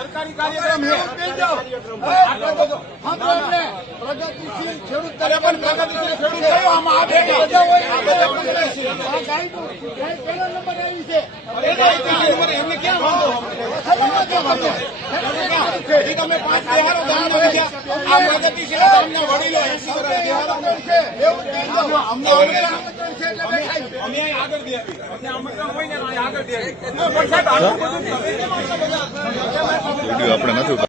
સરકારી કાર્યક્રમ પ્રગતિશીલ ખેડૂત તરીકે પ્રગતિશીલ ખેડૂત આમાં આ બે હોય. આ બધા પ્રગતિશીલ. આ પહેલો નંબર આવી છે. એમને ક્યાં વાંધો? તમે પાંચ બિહારો ગામના બીજા આ પ્રગતિશીલ ગામના વડીલો એસી બિહારો. અમને. અમે આગળ દે આપી અમને આમંત્રણ હોય ને આગળ દે આપી. પણ સાહેબ આટલું બધું તમે કેમ આટલા બધા વીડિયો આપણે નથી.